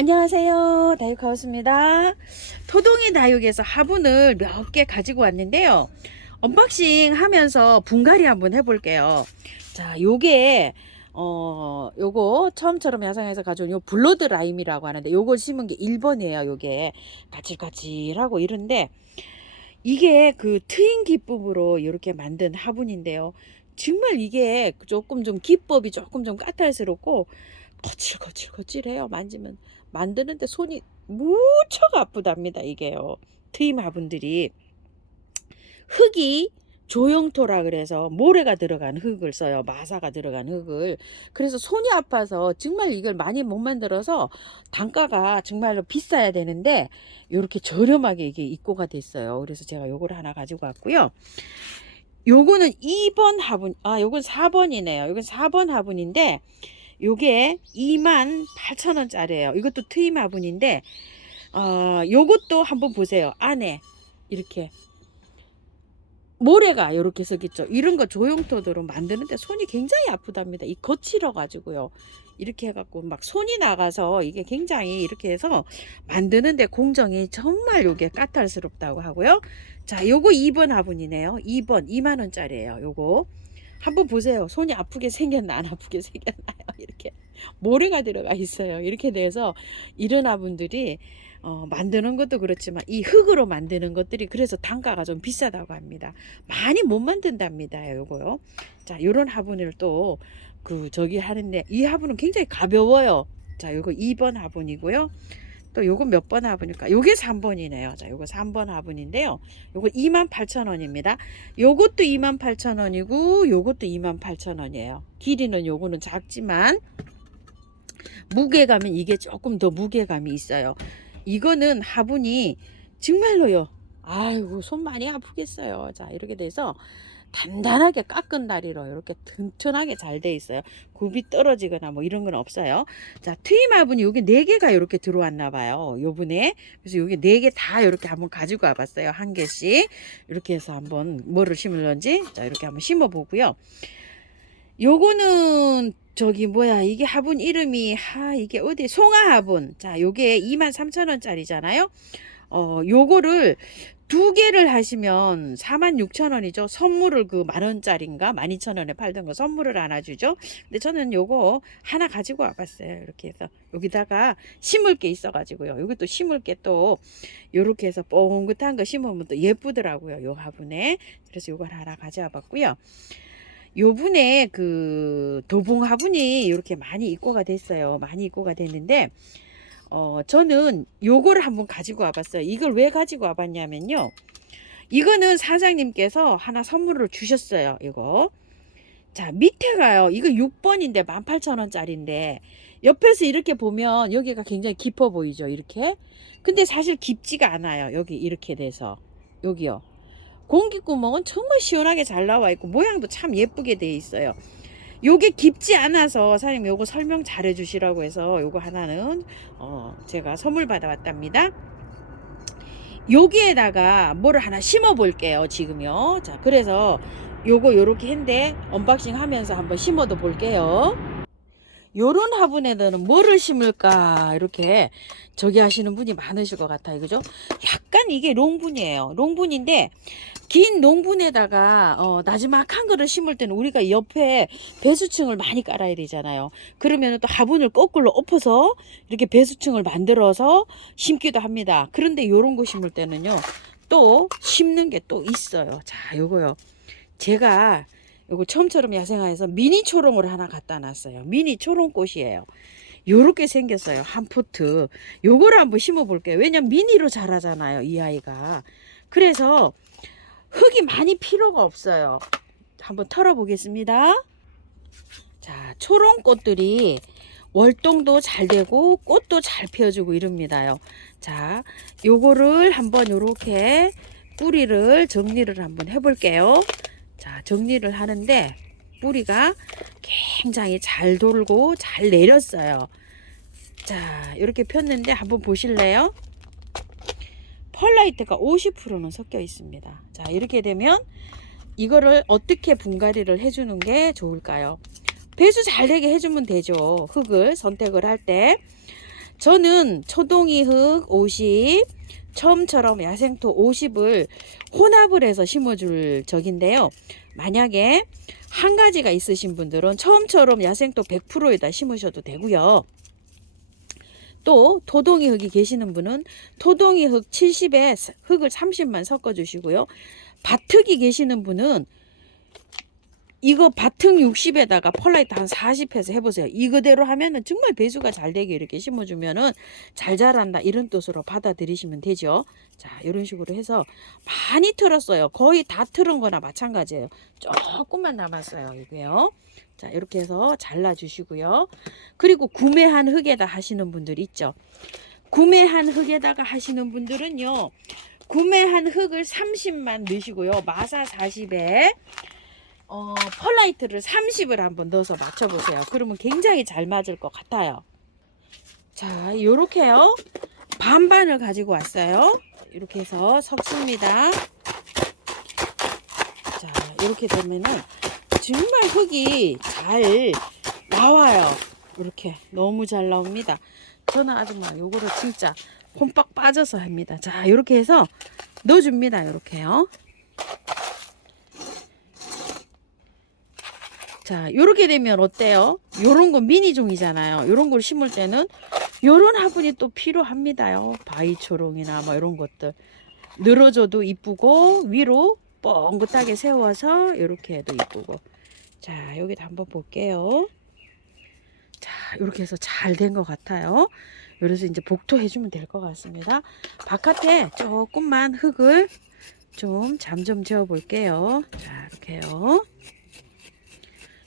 안녕하세요, 다육하우스입니다. 토동이 다육에서 화분을 몇 개 가지고 왔는데요. 언박싱 하면서 분갈이 한번 해볼게요. 자, 요거 처음처럼 야상에서 가져온 요 블러드 라임이라고 하는데, 요거 심은 게 1번이에요. 요게 까칠까칠하고 이런데, 이게 그 트인 기법으로 이렇게 만든 화분인데요. 정말 이게 조금 좀 기법이 조금 좀 까탈스럽고 거칠거칠해요. 만드는데 손이 무척 아프답니다. 이게요. 트임 화분들이 흙이 조형토라 그래서 모래가 들어간 흙을 써요. 마사가 들어간 흙을. 그래서 손이 아파서 정말 이걸 많이 못 만들어서 단가가 정말로 비싸야 되는데 이렇게 저렴하게 이게 입고가 됐어요. 그래서 제가 요걸 하나 가지고 왔고요. 요거는 2번 화분, 요건 4번이네요. 요건 4번 화분인데 요게 28,000원짜리예요. 이것도 트임 화분인데 요것도 한번 보세요. 안에 이렇게 모래가 이렇게 섞였죠. 이런 거 조형토도로 만드는데 손이 굉장히 아프답니다. 이 거칠어 가지고요. 이렇게 해갖고 막 손이 나가서 이게 굉장히 이렇게 해서 만드는데 공정이 정말 요게 까탈스럽다고 하고요. 자, 요거 2번 화분이네요. 2번 2만원짜리예요. 요거 한번 보세요. 손이 아프게 생겼나 안 아프게 생겼나요? 이렇게 모래가 들어가 있어요. 이렇게 돼서 이런 화분들이 만드는 것도 그렇지만 이 흙으로 만드는 것들이 그래서 단가가 좀 비싸다고 합니다. 많이 못 만든답니다. 요거요. 자, 요런 화분을 또 저기 하는데 이 화분은 굉장히 가벼워요. 자, 요거 2번 화분이고요. 또 요거 몇 번 화분일까? 요게 3번이네요. 자, 요거 3번 화분인데요. 요거 28,000원입니다. 요것도 28,000원이고 요것도 28,000원이에요. 길이는 요거는 작지만 무게감은 이게 조금 더 무게감이 있어요. 이거는 화분이 정말로요. 아이고 손 많이 아프겠어요. 자, 이렇게 돼서 단단하게 깎은 다리로 이렇게 튼튼하게 잘 돼 있어요. 굽이 떨어지거나 뭐 이런 건 없어요. 자, 트임 화분이 여기 4개가 이렇게 들어왔나 봐요. 요번에. 그래서 여기 4개 다 이렇게 한번 가지고 와 봤어요. 한 개씩. 이렇게 해서 한번 뭐를 심을런지 자, 이렇게 한번 심어 보고요. 요거는 저기 뭐야 이게 화분 이름이 이게 어디 송화 화분. 자, 요게 23,000원짜리잖아요. 요거를 2개를 하시면 46,000원이죠. 선물을 그 만원짜리인가 12,000원에 팔던 거 선물을 하나 주죠. 근데 저는 요거 하나 가지고 와봤어요. 이렇게 해서 여기다가 심을 게 있어가지고요. 여기 또 심을 게 또 요렇게 해서 뽕긋한 거 심으면 또 예쁘더라고요. 요 화분에. 그래서 요걸 하나 가져와 봤고요. 요분에 그 도봉 화분이 이렇게 많이 입고가 됐어요. 많이 입고가 됐는데 저는 요거를 한번 가지고 와봤어요. 이걸 왜 가지고 와봤냐면요. 이거는 사장님께서 하나 선물을 주셨어요. 이거. 자, 밑에가요. 이거 6번인데 18,000원짜리인데 옆에서 이렇게 보면 여기가 굉장히 깊어 보이죠. 이렇게. 근데 사실 깊지가 않아요. 여기 이렇게 돼서. 여기요. 공기구멍은 정말 시원하게 잘 나와 있고 모양도 참 예쁘게 돼 있어요. 요게 깊지 않아서 사장님 요거 설명 잘 해주시라고 해서 요거 하나는 제가 선물 받아왔답니다. 여기에다가 뭐를 하나 심어 볼게요. 지금요. 자, 그래서 요거 요렇게 했는데 언박싱 하면서 한번 심어도 볼게요. 요런 화분에는 뭐를 심을까 이렇게 저기 하시는 분이 많으실 것 같아요. 그죠? 약간 이게 롱분이에요. 롱분인데 긴 농분에다가 나지막한 거를 심을 때는 우리가 옆에 배수층을 많이 깔아야 되잖아요. 그러면 또 화분을 거꾸로 엎어서 이렇게 배수층을 만들어서 심기도 합니다. 그런데 요런 거 심을 때는요 또 심는 게 또 있어요. 자, 요거요. 제가 요거 처음처럼 야생화에서 미니 초롱을 하나 갖다 놨어요. 미니 초롱꽃이에요. 요렇게 생겼어요. 한 포트. 요거를 한번 심어 볼게요. 왜냐면 미니로 자라잖아요. 이 아이가. 그래서 흙이 많이 필요가 없어요. 한번 털어 보겠습니다. 자, 초롱꽃들이 월동도 잘 되고 꽃도 잘 피워주고 이럽니다요. 자, 요거를 한번 요렇게 뿌리를 정리를 한번 해볼게요. 자, 정리를 하는데 뿌리가 굉장히 잘 돌고 잘 내렸어요. 자, 이렇게 폈는데 한번 보실래요? 펄라이트가 50%는 섞여 있습니다. 자, 이렇게 되면 이거를 어떻게 분갈이를 해주는 게 좋을까요? 배수 잘 되게 해주면 되죠. 흙을 선택을 할 때. 저는 초동이 흙 50, 처음처럼 야생토 50을 혼합을 해서 심어줄 적인데요. 만약에 한 가지가 있으신 분들은 처음처럼 야생토 100%에다 심으셔도 되고요. 또 토동이 흙이 계시는 분은 토동이 흙 70에 흙을 30만 섞어 주시고요. 밭흙이 계시는 분은 이거 밭흙 60에다가 펄라이트 한 40해서 해보세요. 이거대로 하면은 정말 배수가 잘 되게 이렇게 심어주면은 잘 자란다 이런 뜻으로 받아들이시면 되죠. 자, 이런 식으로 해서 많이 틀었어요. 거의 다 틀은 거나 마찬가지예요. 조금만 남았어요. 이게요. 자, 이렇게 해서 잘라 주시고요. 그리고 구매한 흙에다 하시는 분들 있죠. 구매한 흙에다가 하시는 분들은요. 구매한 흙을 30만 넣으시고요. 마사 40에 펄라이트를 30을 한번 넣어서 맞춰보세요. 그러면 굉장히 잘 맞을 것 같아요. 자, 요렇게요. 반반을 가지고 왔어요. 이렇게 해서 섞습니다. 자, 이렇게 되면은 정말 흙이 잘 나와요. 이렇게 너무 잘 나옵니다. 저는 아주 막 요거를 진짜 홈빡 빠져서 합니다. 자, 이렇게 해서 넣어줍니다. 이렇게요. 자, 요렇게 되면 어때요? 요런 거 미니종이잖아요. 요런 걸 심을 때는 요런 화분이 또 필요합니다요. 바위초롱이나 뭐 이런 것들. 늘어져도 이쁘고 위로 뻥긋하게 세워서 이렇게 해도 이쁘고. 자, 여기도 한번 볼게요. 자, 이렇게 해서 잘 된 것 같아요. 그래서 이제 복토 해주면 될 것 같습니다. 바깥에 조금만 흙을 좀 잠 좀 재워 볼게요. 자, 이렇게요.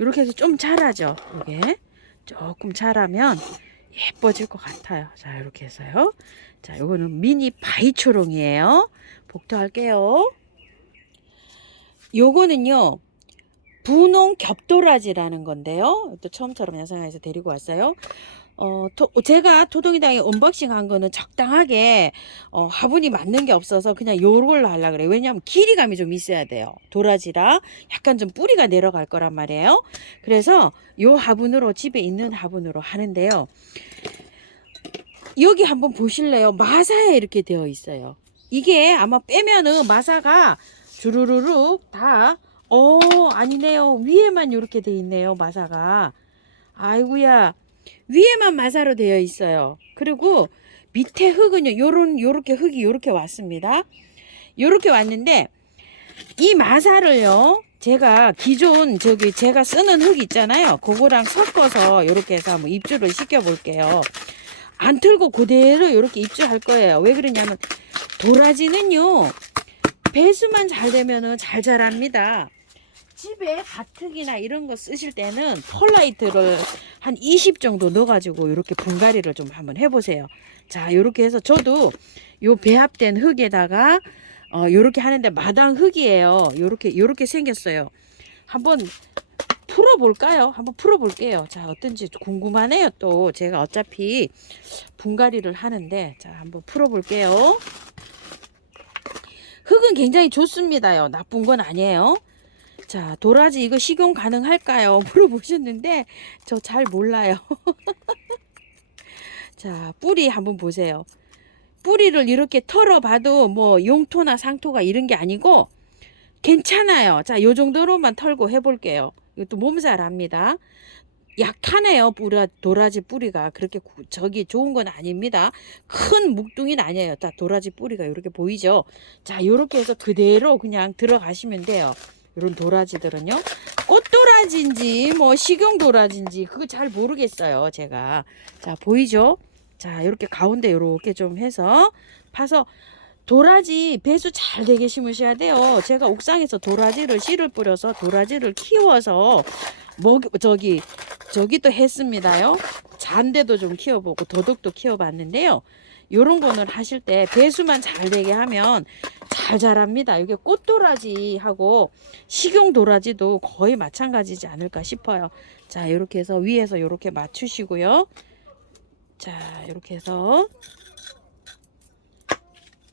이렇게 해서 좀 자라죠. 이게 조금 자라면 예뻐질 것 같아요. 자, 이렇게 해서요. 자, 요거는 미니 바위초롱이에요. 복토할게요. 요거는요, 분홍 겹도라지라는 건데요. 또 처음처럼 야생화에서 데리고 왔어요. 제가 토동이당에 언박싱 한 거는 적당하게 화분이 맞는 게 없어서 그냥 요걸로 하려고 그래요. 왜냐하면 길이감이 좀 있어야 돼요. 도라지라 약간 좀 뿌리가 내려갈 거란 말이에요. 그래서 요 화분으로, 집에 있는 화분으로 하는데요. 여기 한번 보실래요? 마사에 이렇게 되어 있어요. 이게 아마 빼면은 마사가 주르르륵 다 아니네요. 위에만 이렇게 돼 있네요. 마사가. 아이고야. 위에만 마사로 되어 있어요. 그리고 밑에 흙은요. 요렇게 흙이 요렇게 왔습니다. 요렇게 왔는데 이 마사를요. 제가 기존 제가 쓰는 흙 있잖아요. 그거랑 섞어서 요렇게 해서 한번 입주를 시켜 볼게요. 안 틀고 그대로 요렇게 입주할 거예요. 왜 그러냐면 도라지는요. 배수만 잘 되면은 잘 자랍니다. 집에 밭흙이나 이런 거 쓰실 때는 펄라이트를 한 20 정도 넣어가지고 이렇게 분갈이를 좀 한번 해보세요. 자, 이렇게 해서 저도 요 배합된 흙에다가 요렇게 하는데 마당 흙이에요. 요렇게 생겼어요. 한번 풀어볼까요? 한번 풀어볼게요. 자, 어떤지 궁금하네요. 또 제가 어차피 분갈이를 하는데 자, 한번 풀어볼게요. 흙은 굉장히 좋습니다요. 나쁜 건 아니에요. 자, 도라지 이거 식용 가능할까요? 물어보셨는데 저 잘 몰라요. 자, 뿌리 한번 보세요. 뿌리를 이렇게 털어봐도 뭐 용토나 상토가 이런 게 아니고 괜찮아요. 자, 요 정도로만 털고 해볼게요. 이것도 몸살합니다. 약하네요. 도라지 뿌리가 그렇게 저기 좋은 건 아닙니다. 큰 묵둥이는 아니에요. 자, 도라지 뿌리가 이렇게 보이죠. 자, 이렇게 해서 그대로 그냥 들어가시면 돼요. 이런 도라지들은요. 꽃도라지인지 뭐 식용도라지인지 그거 잘 모르겠어요. 제가. 자, 보이죠? 자, 이렇게 가운데 이렇게 좀 해서 파서 도라지 배수 잘 되게 심으셔야 돼요. 제가 옥상에서 도라지를 씨를 뿌려서 도라지를 키워서 저기 또 했습니다요. 잔대도 좀 키워보고 도덕도 키워봤는데요. 요런 거는 하실 때 배수만 잘 되게 하면 잘 자랍니다. 이게 꽃도라지하고 식용도라지도 거의 마찬가지지 않을까 싶어요. 자, 이렇게 해서 위에서 이렇게 맞추시고요. 자, 이렇게 해서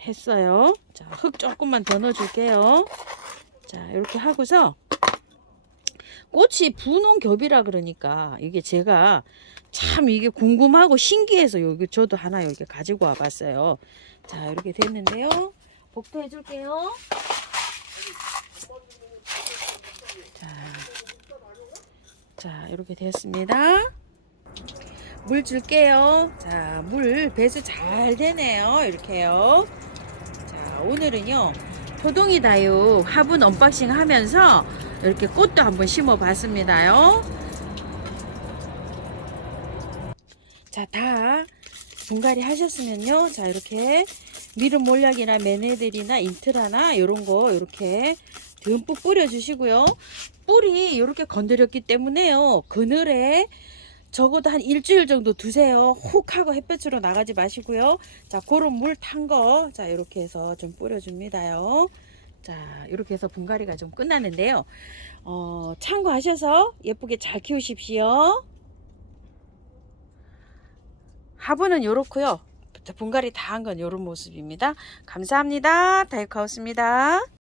했어요. 자, 흙 조금만 더 넣어줄게요. 자, 이렇게 하고서 꽃이 분홍 겹이라 그러니까 이게 제가 참 이게 궁금하고 신기해서 여기 저도 하나 여기 가지고 와봤어요. 자, 이렇게 됐는데요. 복도해 줄게요. 자, 이렇게 됐습니다. 물 줄게요. 자, 물 배수 잘 되네요. 이렇게요. 자, 오늘은요 토동이 다육 화분 언박싱 하면서 이렇게 꽃도 한번 심어 봤습니다요. 자, 다 분갈이 하셨으면요, 자, 이렇게 미름 몰약이나 매네들이나 인트라나 요런 거 이렇게 듬뿍 뿌려 주시고요. 뿌리 이렇게 건드렸기 때문에요, 그늘에 적어도 한 일주일 정도 두세요. 훅 하고 햇볕으로 나가지 마시고요. 자, 그런 물 탄 거, 자, 이렇게 해서 좀 뿌려줍니다요. 자, 이렇게 해서 분갈이가 좀 끝났는데요. 참고하셔서 예쁘게 잘 키우십시오. 화분은 요렇고요. 분갈이 다 한 건 요런 모습입니다. 감사합니다. 다육하우스입니다.